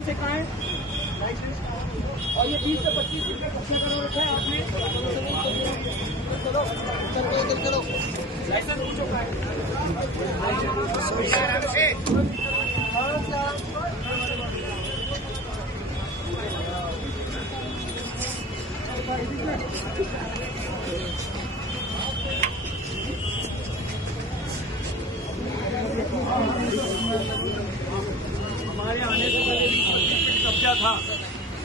से कहाँ है लाइसेंस? और ये 20 से 25 दिन का कब्जा करा रखा है आपने। चलो लाइसेंस पूछो कहाँ हमारे आने से पहले कब्जा था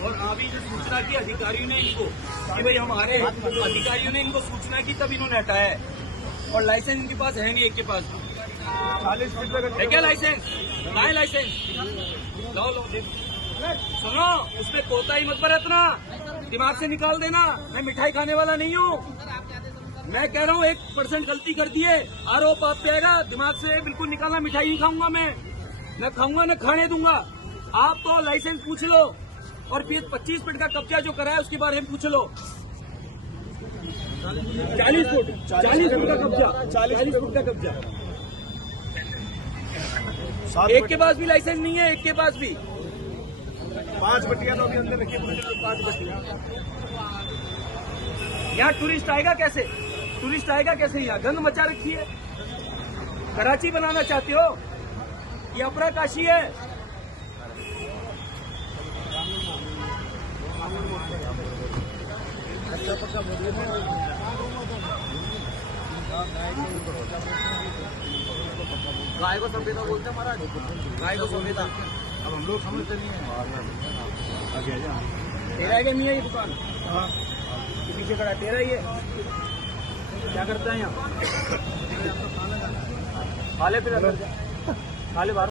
और अभी जो सूचना की अधिकारियों ने इनको कि भाई हमारे अधिकारियों ने इनको सूचना की तब इन्होंने हटाया है। और लाइसेंस इनके पास है नहीं, एक के पास 40 फीट है क्या लाइसेंस? कहाँ है लाइसेंस? लो सुनो, उसमें कोताही मत बरतना, दिमाग से निकाल देना। मैं मिठाई खाने वाला नहीं हूँ। मैं कह रहा हूँ 1% गलती कर दिए, आरोप आप पे आएगा। दिमाग से बिल्कुल निकालना। मिठाई नहीं खाऊंगा मैं, न खाऊंगा न खाने दूंगा। आप तो लाइसेंस पूछ लो और फिर 25 फीट का कब्जा जो कराया उसके बारे में पूछ लो। 40 फुट का कब्जा, 40 फुट का कब्जा। एक के पास भी लाइसेंस नहीं है, एक के पास भी 5 बट्टियां तो अभी अंदर रखी है, 5 बट्टियां। यहाँ टूरिस्ट आएगा कैसे? टूरिस्ट आएगा कैसे? यहाँ गंग मचा रखी है। कराची बनाना चाहते हो? ये अपरा काशी है। गाय को संवेदा बोलते हैं महाराज, गाय को संवेदा। अब हम लोग समझते नहीं है। तेरा है क्या नहीं है ये दुकान? हाँ, पीछे खड़ा तेरा ही है। क्या करता है यहाँ? खाले फिर खाले बाहर।